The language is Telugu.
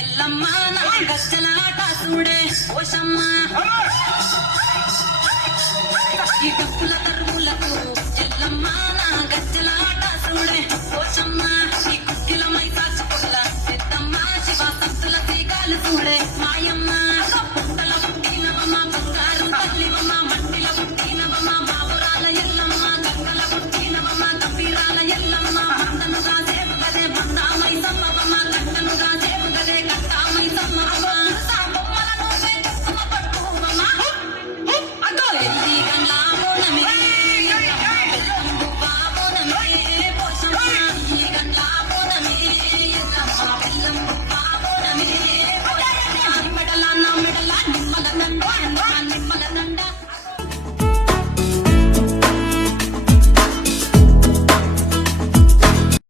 ఎల్లమ్మ నా గజ్జలాట చూడే ఓషమ్మ ఈ డప్పుల తరువులకు ఎల్లమ్మ నా గజ్జలాట చూడే ఓషమ్మ ఈ కుక్కిల మైతా చుక్కల పెద్దమ్మ శివ సత్తుల తీగాలు చూడే